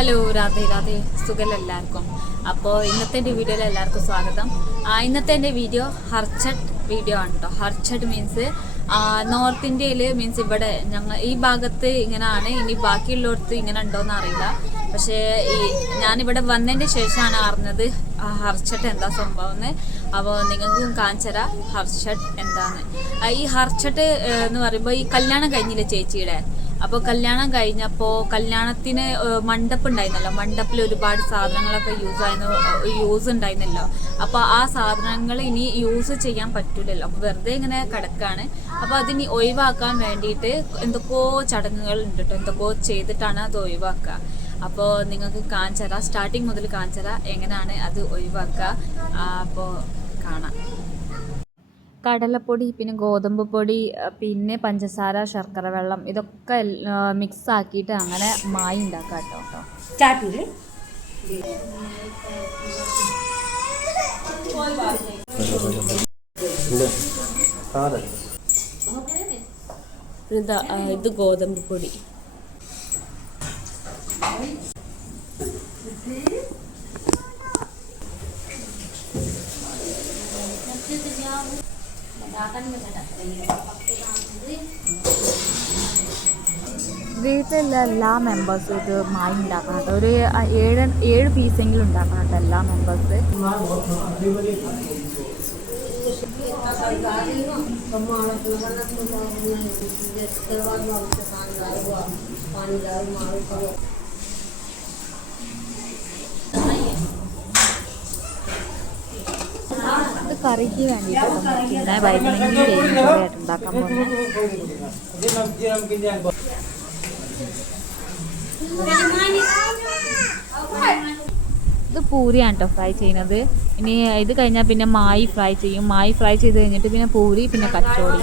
Hello Radhe Radhe സുഖം എല്ലാവർക്കും. അപ്പോൾ ഇന്നത്തെ എൻ്റെ വീഡിയോയിൽ എല്ലാവർക്കും സ്വാഗതം. ഇന്നത്തെ എൻ്റെ വീഡിയോ ഹർച്ചട്ട് വീഡിയോ ആണ് കേട്ടോ. ഹർച്ചട്ട് മീൻസ് നോർത്ത് ഇന്ത്യയിൽ മീൻസ് ഇവിടെ ഞങ്ങൾ ഈ ഭാഗത്ത് ഇങ്ങനെയാണ്. ഇനി ബാക്കിയുള്ളടത്ത് ഇങ്ങനെ ഉണ്ടോയെന്ന് അറിയില്ല. പക്ഷേ ഞാനിവിടെ വന്നതിൻ്റെ ശേഷമാണ് അറിഞ്ഞത് ഹർച്ചട്ട് എന്താ സംഭവം എന്ന്. അപ്പോൾ നിങ്ങൾക്കും കാണിച്ചുതരാം ഹർച്ചട്ട് എന്താന്ന്. ഈ ഹർച്ചട്ട് എന്ന് പറയുമ്പോൾ ഈ കല്യാണം കഴിഞ്ഞില്ലേ ചേച്ചിയുടെ, അപ്പോൾ കല്യാണം കഴിഞ്ഞപ്പോൾ കല്യാണത്തിന് മണ്ഡപം ഉണ്ടായിരുന്നല്ലോ, മണ്ഡപ്പിൽ ഒരുപാട് സാധനങ്ങളൊക്കെ യൂസ് ഉണ്ടായിരുന്നല്ലോ. അപ്പോൾ ആ സാധനങ്ങൾ ഇനി യൂസ് ചെയ്യാൻ പറ്റില്ലല്ലോ, അപ്പോൾ വെറുതെ ഇങ്ങനെ കിടക്കാണ്. അപ്പോൾ അതിനി ഒഴിവാക്കാൻ വേണ്ടിയിട്ട് എന്തൊക്കെയോ ചടങ്ങുകൾ ഉണ്ട് കേട്ടോ, എന്തൊക്കെയോ ചെയ്തിട്ടാണ് അത് ഒഴിവാക്കുക. അപ്പോൾ നിങ്ങൾക്ക് കാണിച്ചു തരാം, സ്റ്റാർട്ടിങ് മുതൽ കാണിച്ചു തരാം എങ്ങനെയാണ് അത് ഒഴിവാക്കുക. അപ്പോൾ കാണാം. കടലപ്പൊടി, പിന്നെ ഗോതമ്പ് പൊടി, പിന്നെ പഞ്ചസാര, ശർക്കര വെള്ളം, ഇതൊക്കെ മിക്സ് ആക്കിയിട്ട് അങ്ങനെ മായി ഉണ്ടാക്കാം കേട്ടോ. ഇത് ഗോതമ്പ് പൊടി, വീട്ടിലുള്ള എല്ലാ മെമ്പേഴ്സും ഇത് മായി ഉണ്ടാക്കണം കേട്ടോ. ഒരു 7 പീസെങ്കിലും ഉണ്ടാക്കണം കേട്ടോ എല്ലാ മെമ്പേഴ്സ്. ഇത് കറിക്ക് വേണ്ടിയിട്ട് പിന്നെ വൈകുന്നേരം ആയിട്ട് ഉണ്ടാക്കാൻ പോകുന്നത്. ഇത് പൂരിയാണ് കേട്ടോ ഫ്രൈ ചെയ്യുന്നത്. ഇനി ഇത് കഴിഞ്ഞാൽ പിന്നെ മായി ഫ്രൈ ചെയ്യും. മായി ഫ്രൈ ചെയ്ത് കഴിഞ്ഞിട്ട് പിന്നെ പൂരി, പിന്നെ കച്ചോടി.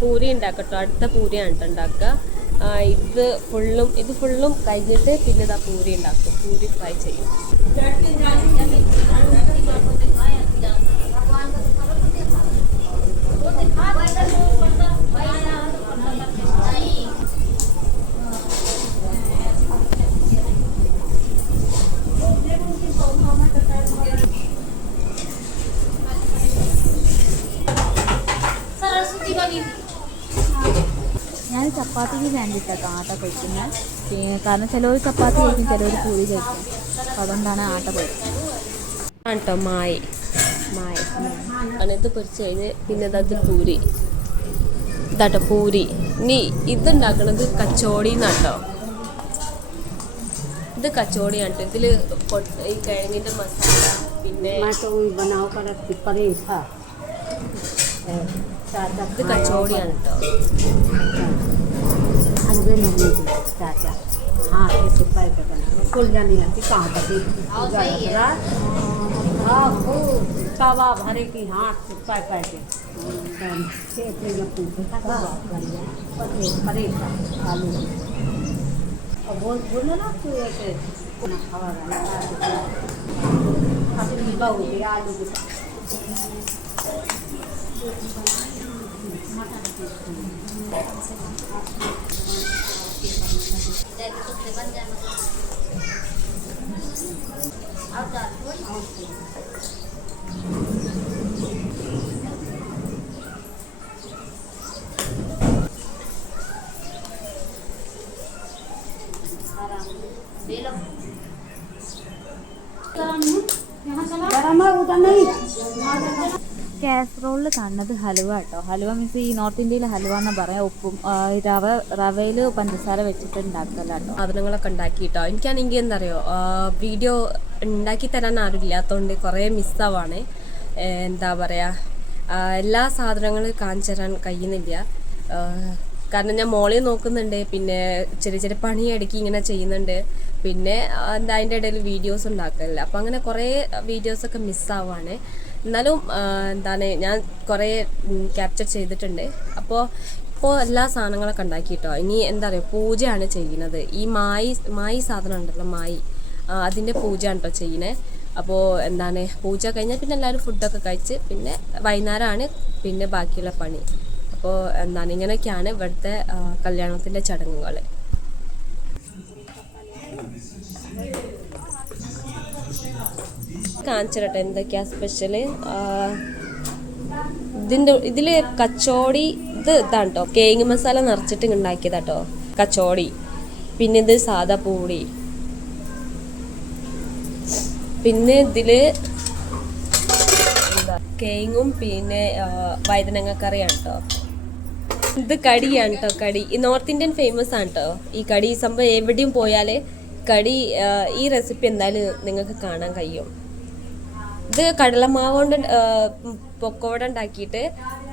പൂരി ഉണ്ടാക്കട്ടോ, അടുത്ത പൂരിയാണ് കേട്ടോ ഉണ്ടാക്കുക. ഇത് ഫുള്ളും കഴിഞ്ഞിട്ട് പിന്നെ ഇതാ പൂരി ഉണ്ടാക്കും, പൂരി ഫ്രൈ ചെയ്യും. ഞാൻ ചപ്പാത്തിക്ക് വേണ്ടിയിട്ടൊക്കെ ആട്ട പൊയ്ക്കുന്നത്. കാരണം ചിലവർ ചപ്പാത്തി കഴിക്കും, ചിലവർ പൂരി കഴിക്കും. അപ്പോൾ അതുകൊണ്ടാണ് ആട്ട പൊയ്ക്കുന്നത് കേട്ടോ. മായ ഇത് പൊരിച്ച് കഴിഞ്ഞ് പിന്നെ അത് പൂരി, ഇതാട്ടോ പൂരി. ഇനി ഇതുണ്ടാക്കണത് കച്ചോടി എന്നാട്ടോ. ഇത് കച്ചോടിയാണ് കേട്ടോ. ഇതിൽ ഈ കിഴങ്ങിൻ്റെ മസാല, പിന്നെ ഇത് കച്ചോടിയാണ് കേട്ടോ. तवा भरे की हाथ से पाए के आलू और बोलो ना तू एक खावा आलू गरम है उधर नहीं കാസറോളിൽ കാണുന്നത് ഹലുവ കേട്ടോ. ഹലുവ മീൻസ് ഈ നോർത്ത് ഇന്ത്യയിലെ ഹലുവ എന്ന് പറയാം. ഉപ്പും റവയിൽ പഞ്ചസാര വെച്ചിട്ട് ഉണ്ടാക്കല കേട്ടോ. സാധനങ്ങളൊക്കെ ഉണ്ടാക്കി കേട്ടോ. എനിക്കാണെങ്കിൽ എന്താ പറയുക, വീഡിയോ ഉണ്ടാക്കി തരാൻ ആരും ഇല്ലാത്തതുകൊണ്ട് കുറേ മിസ്സാവാണ്. എന്താ പറയുക, എല്ലാ സാധനങ്ങളും കാണിച്ചു തരാൻ കഴിയുന്നില്ല. കാരണം ഞാൻ മോളിൽ നോക്കുന്നുണ്ട്, പിന്നെ ചെറിയ ചെറിയ പണിയടക്കി ഇങ്ങനെ ചെയ്യുന്നുണ്ട്, പിന്നെ എന്താ അതിൻ്റെ ഇടയിൽ വീഡിയോസ് ഉണ്ടാക്കലില്ല. അപ്പം അങ്ങനെ കുറേ വീഡിയോസൊക്കെ മിസ്സാവാണ്. എന്നാലും എന്താണ് ഞാൻ കുറേ ക്യാപ്ചർ ചെയ്തിട്ടുണ്ട്. ഇപ്പോൾ എല്ലാ സാധനങ്ങളൊക്കെ ഉണ്ടാക്കിയിട്ടോ. ഇനി എന്താ പറയുക, പൂജയാണ് ചെയ്യുന്നത്. ഈ മായി സാധനം ഉണ്ടല്ലോ, മായി, അതിൻ്റെ പൂജയാണ് കേട്ടോ ചെയ്യുന്നത്. അപ്പോൾ എന്താണ് പൂജ കഴിഞ്ഞാൽ പിന്നെ എല്ലാവരും ഫുഡൊക്കെ കഴിച്ച് പിന്നെ വൈകുന്നേരമാണ് പിന്നെ ബാക്കിയുള്ള പണി. അപ്പോൾ എന്താണ് ഇങ്ങനെയൊക്കെയാണ് ഇവിടുത്തെ കല്യാണത്തിൻ്റെ ചടങ്ങുകൾ. കാണിച്ചിട്ടെ എന്തൊക്കെയാ സ്പെഷ്യല്. ഇതിൽ കച്ചോടി ഇതാണ് കേട്ടോ, കേങ്ങ് മസാല നിറച്ചിട്ട് ഉണ്ടാക്കിയതാട്ടോ കച്ചോടി. പിന്നെ ഇത് സാദാ പൂടി. പിന്നെ ഇതിൽ എന്താ കേങ്ങും പിന്നെ വഴുതനങ്ങ കറിയാണ് കേട്ടോ. ഇത് കടിയാണ് കേട്ടോ. കടി ഈ നോർത്ത് ഇന്ത്യൻ ഫേമസ് ആണ് കേട്ടോ ഈ കടി. സംഭവം എവിടെയും പോയാൽ കടി ഈ റെസിപ്പി എന്തായാലും നിങ്ങൾക്ക് കാണാൻ കഴിയും. ഇത് കടലമാവ് കൊണ്ട് പൊക്കോട ഉണ്ടാക്കിയിട്ട്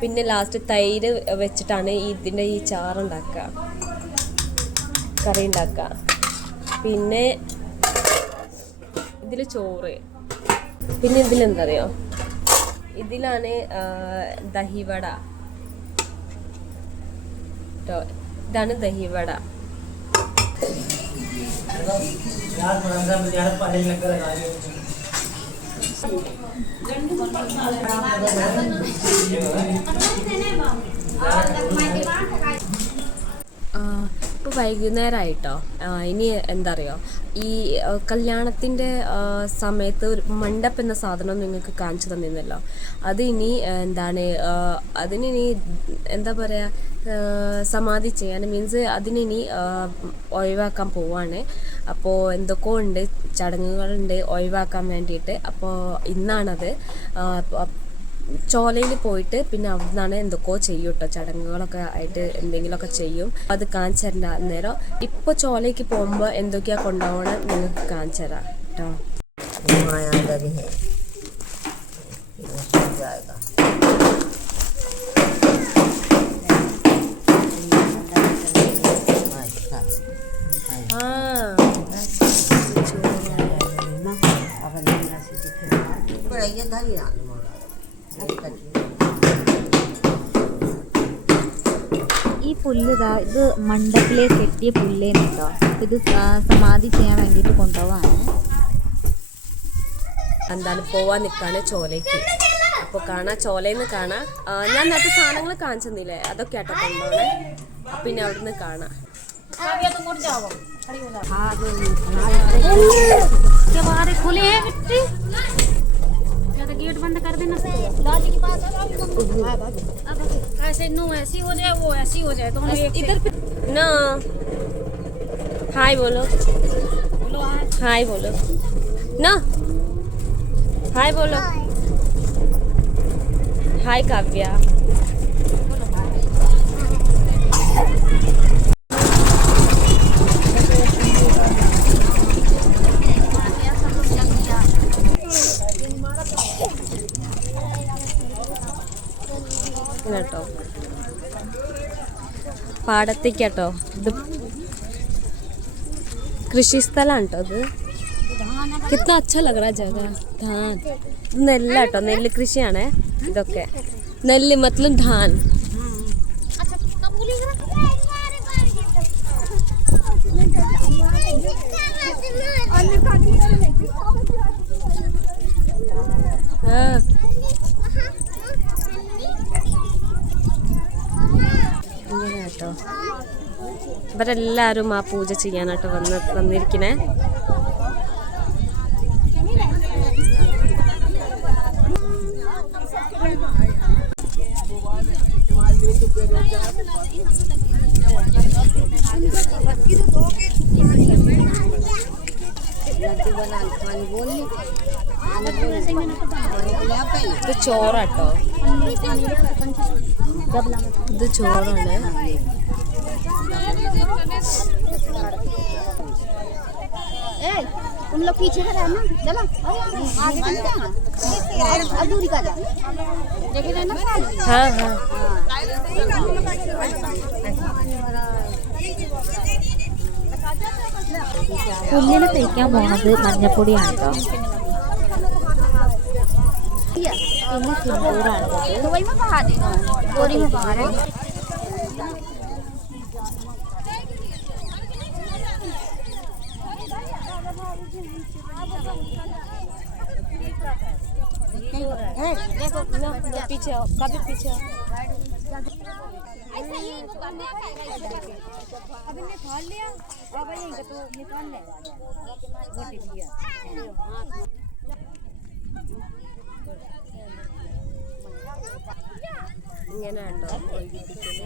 പിന്നെ ലാസ്റ്റ് തൈര് വെച്ചിട്ടാണ് ഇതിൻ്റെ ഈ ചാറുണ്ടാക്കുക, കറി ഉണ്ടാക്കുക. പിന്നെ ഇതിൽ ചോറ്. പിന്നെ ഇതിലെന്താ അറിയോ, ഇതിലാണ് ദഹിവട കേട്ടോ. ഇതാണ് ദഹിവട. ഇപ്പോൾ വൈകുന്നേരമായിട്ടോ. ഇനി എന്താ പറയുക, ഈ കല്യാണത്തിൻ്റെ സമയത്ത് ഒരു മണ്ഡപം എന്ന സാധനം നിങ്ങൾക്ക് കാണിച്ചു തന്നിരുന്നല്ലോ. അത് ഇനി എന്താണ്, അതിനി എന്താ പറയുക, സമാധി ചെയ്യാൻ മീൻസ് അതിനി ഒഴിവാക്കാൻ പോവാണ്. അപ്പോൾ എന്തൊക്കെയോ ഉണ്ട്, ചടങ്ങുകളുണ്ട് ഒഴിവാക്കാൻ വേണ്ടിയിട്ട്. അപ്പോൾ ഇന്നാണത്. ചോലയിൽ പോയിട്ട് പിന്നെ അവിടെ നിന്നാണ് എന്തൊക്കെയോ ചെയ്യും കേട്ടോ, ചടങ്ങുകളൊക്കെ ആയിട്ട് എന്തെങ്കിലുമൊക്കെ ചെയ്യും. അത് കാണിച്ചു തരണ്ട അന്നേരം. ഇപ്പോൾ ചോലയ്ക്ക് പോകുമ്പോൾ എന്തൊക്കെയാണ് കൊണ്ടുപോകണം നിങ്ങൾക്ക് കാണിച്ചു തരാം കേട്ടോ. ഈ പുല്ല് ഇത് മണ്ഡപ്പിലെ കെട്ടിയ പുല്ലേന്ന് കേട്ടോ. ഇത് സമാധി ചെയ്യാൻ വേണ്ടിയിട്ട് കൊണ്ടുപോവാണ്. എന്തായാലും പോവാൻ നിൽക്കാണ് ചോലയ്ക്ക്. അപ്പോൾ കാണാം, ചോലയിൽ നിന്ന് കാണാം. ഞാൻ നേരത്തെ സാധനങ്ങൾ കാണിച്ചു തന്നില്ലേ, അതൊക്കെ ആട്ടോ കൊണ്ടുപോകണേ. പിന്നെ അവിടുന്ന് കാണാം. गेट बंद कर देना। दादी के पास ऐसे नो ऐसी हो जाए वो ऐसी हो जाए, दोनों इधर ना। हाय बोलो, हाय बोलो ना, हाय बोलो, हाय काव्या. കേട്ടോ പാടത്തേക്കാട്ടോ. ഇത് കൃഷി സ്ഥലമാണ് കേട്ടോ. ഇത് കിतना अच्छा लग रहा है जगह. धान നെല്ലാട്ടോ, നെല്ല് കൃഷിയാണേ ഇതൊക്കെ. നെല്ല് मतलब धान. ഇങ്ങനെ കേട്ടോ ഇവരെല്ലാവരും ആ പൂജ ചെയ്യാനായിട്ട് വന്നിരിക്കണേ. ഇത് ചോറാട്ടോ, ഇത് ചോറാണ്. तुम लोग पीछे का रहना, चलो आगे नहीं जाना, और दूरी का जाना, देखे रहना। हाँ हाँ പുല്ലിന് തേക്കാൻ പോണത് മഞ്ഞപ്പൊടിയാണ് കേട്ടോ. പിന്നെ സിന്ദൂരാണ്. तो वही में बहा देना, बोरी में बहा देना। पीछे आओ, काफी पीछे आओ। अभी निकाल लिया, अब यहीं तो निकाल ले रोटी दिया। ഇങ്ങനെ ഉണ്ടോ ഒഴിപ്പിക്കുന്നത്?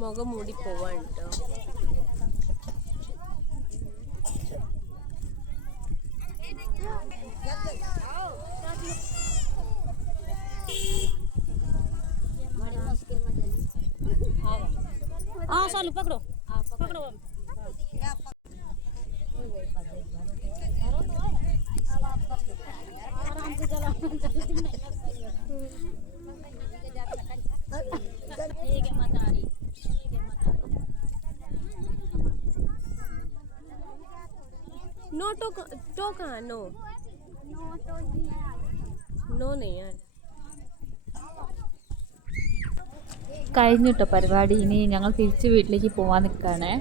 മുഖം മൂടി പോവാണ് കേട്ടോ. हाँ सालू पकड़ो, पकड़ो। आराम से चला, ठीक है माता री, नो टो कहाँ? नो नो नहीं यार. കഴിഞ്ഞിട്ടോ പരിപാടി. ഇനി ഞങ്ങൾ തിരിച്ച് വീട്ടിലേക്ക് പോവാൻ നിൽക്കുകയാണേ.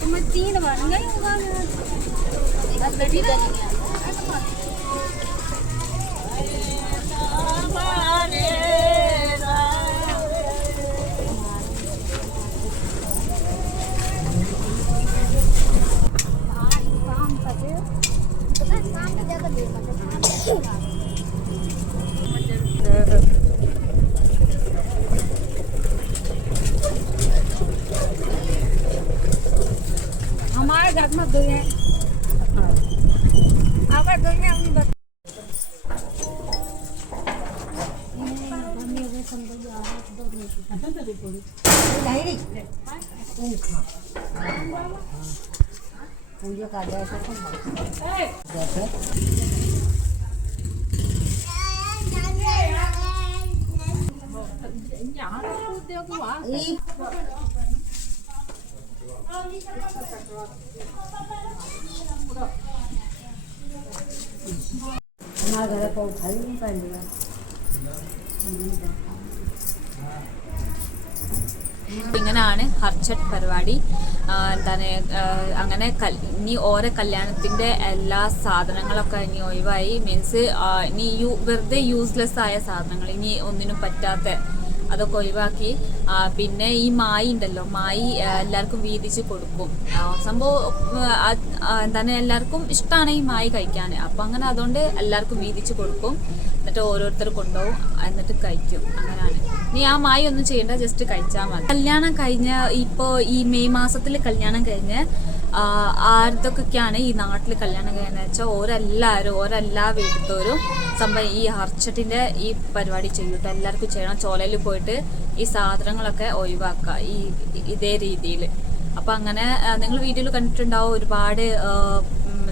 तुम्हें 3 बार नहीं होगा हमारे घर में दो है, अगर दो में हम बस पूजा का जैसा हमारे घर को उठाई नहीं कर लिया। ഇങ്ങനെയാണ് ഹർച്ചട്ട് പരിപാടി. എന്താണ് അങ്ങനെ ഇനി ഓരോ കല്യാണത്തിൻ്റെ എല്ലാ സാധനങ്ങളൊക്കെ ഇനി ഒഴിവായി. മീൻസ് ഇനി വെറുതെ യൂസ്ലെസ് ആയ സാധനങ്ങൾ, ഇനി ഒന്നിനും പറ്റാത്ത അതൊക്കെ ഒഴിവാക്കി. പിന്നെ ഈ മായി ഉണ്ടല്ലോ, മായി എല്ലാവർക്കും വീതിച്ച് കൊടുക്കും. സംഭവം എന്താണ് എല്ലാവർക്കും ഇഷ്ടമാണ് ഈ മായി കഴിക്കാൻ. അപ്പം അങ്ങനെ അതുകൊണ്ട് എല്ലാവർക്കും വീതിച്ച് കൊടുക്കും. എന്നിട്ട് ഓരോരുത്തർ കൊണ്ടുപോകും, എന്നിട്ട് കഴിക്കും. അങ്ങനെയാണ്. നീ ആ മായി ഒന്നും ചെയ്യണ്ട, ജസ്റ്റ് കഴിച്ചാൽ മതി. കല്യാണം കഴിഞ്ഞ ഇപ്പോൾ ഈ മെയ് മാസത്തിൽ കല്യാണം കഴിഞ്ഞ് ആർക്കൊക്കെയാണ് ഈ നാട്ടിൽ കല്യാണം കഴിഞ്ഞതെന്ന് വെച്ചാൽ ഓരെല്ലാ വീട്ടിലത്തോരും സംഭവം ഈ ഹർച്ചട്ടിൻ്റെ ഈ പരിപാടി ചെയ്യൂട്ടോ. എല്ലാവർക്കും ചെയ്യണം. ചോലയിൽ പോയിട്ട് ഈ സാധനങ്ങളൊക്കെ ഒഴിവാക്കുക ഇതേ രീതിയിൽ. അപ്പം അങ്ങനെ നിങ്ങൾ വീഡിയോയിൽ കണ്ടിട്ടുണ്ടാവും ഒരുപാട്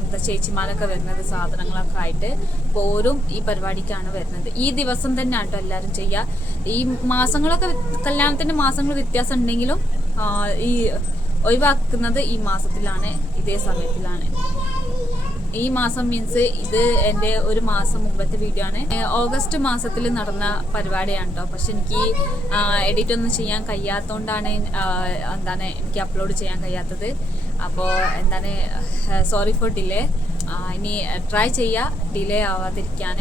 എന്താ ചേച്ചിമാരൊക്കെ വരുന്നത് സാധനങ്ങളൊക്കെ ആയിട്ട്. പോരും ഈ പരിപാടിക്കാണ് വരുന്നത്. ഈ ദിവസം തന്നെയാണ് കേട്ടോ എല്ലാവരും ചെയ്യുക. ഈ മാസങ്ങളൊക്കെ കല്യാണത്തിൻ്റെ മാസങ്ങൾ വ്യത്യാസം ഉണ്ടെങ്കിലും ഈ ഒഴിവാക്കുന്നത് ഈ മാസത്തിലാണ്, ഇതേ സമയത്തിലാണ്. ഈ മാസം മീൻസ് ഇത് എൻ്റെ ഒരു മാസം മുമ്പത്തെ വീഡിയോ ആണ്. ഓഗസ്റ്റ് മാസത്തിൽ നടന്ന പരിപാടിയാണ് കേട്ടോ. പക്ഷെ എനിക്ക് എഡിറ്റ് ഒന്നും ചെയ്യാൻ കഴിയാത്തതുകൊണ്ടാണ് എനിക്ക് അപ്ലോഡ് ചെയ്യാൻ കഴിയാത്തത്. അപ്പോൾ സോറി ഫോർ ഡിലേ. ഇനി ട്രൈ ചെയ്യുക ഡിലേ ആവാതിരിക്കാൻ,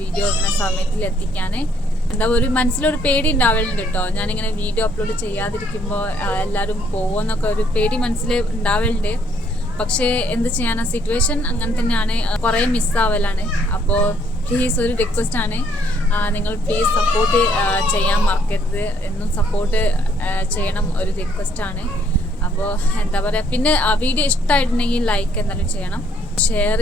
വീഡിയോ ഇങ്ങനെ സമയത്തിൽ എത്തിക്കാൻ. എന്താ ഒരു മനസ്സിലൊരു പേടി ഉണ്ടാവലുണ്ട് കേട്ടോ. ഞാനിങ്ങനെ വീഡിയോ അപ്ലോഡ് ചെയ്യാതിരിക്കുമ്പോൾ എല്ലാവരും പോകുമെന്നൊക്കെ ഒരു പേടി മനസ്സിൽ ഉണ്ടാവലുണ്ട്. പക്ഷേ എന്ത് ചെയ്യാനാ, സിറ്റുവേഷൻ അങ്ങനെ തന്നെയാണ്, കുറേ മിസ്സാവലാണ്. അപ്പോൾ പ്ലീസ് ഒരു റിക്വസ്റ്റാണ്, നിങ്ങൾ പ്ലീസ് സപ്പോർട്ട് ചെയ്യാൻ മറക്കരുത്, എന്നും സപ്പോർട്ട് ചെയ്യണം, ഒരു റിക്വസ്റ്റാണ്. അപ്പോൾ എന്താ പറയുക, പിന്നെ വീഡിയോ ഇഷ്ടമായിട്ടുണ്ടെങ്കിൽ ലൈക്ക് എന്തായാലും ചെയ്യണം, ഷെയർ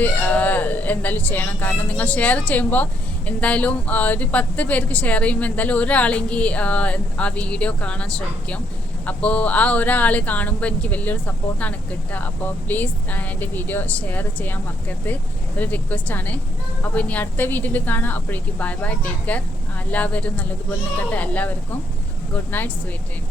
എന്തായാലും ചെയ്യണം. കാരണം നിങ്ങൾ ഷെയർ ചെയ്യുമ്പോൾ എന്തായാലും ഒരു 10 പേർക്ക് ഷെയർ ചെയ്യുമ്പോൾ എന്തായാലും ഒരാളെങ്കിൽ ആ വീഡിയോ കാണാൻ ശ്രമിക്കും. അപ്പോൾ ആ ഒരാൾ കാണുമ്പോൾ എനിക്ക് വലിയൊരു സപ്പോർട്ടാണ് കിട്ടുക. അപ്പോൾ പ്ലീസ് എൻ്റെ വീഡിയോ ഷെയർ ചെയ്യാൻ മറക്കരുത്, ഒരു റിക്വസ്റ്റാണ്. അപ്പോൾ ഇനി അടുത്ത വീഡിയോയിൽ കാണാം. അപ്പോഴേക്കും ബൈ ബൈ, ടേക്ക് കെയർ. എല്ലാവരും നല്ലതുപോലെ നിൽക്കട്ടെ. എല്ലാവർക്കും ഗുഡ് നൈറ്റ്, സ്വീറ്റ് ഡ്രീം.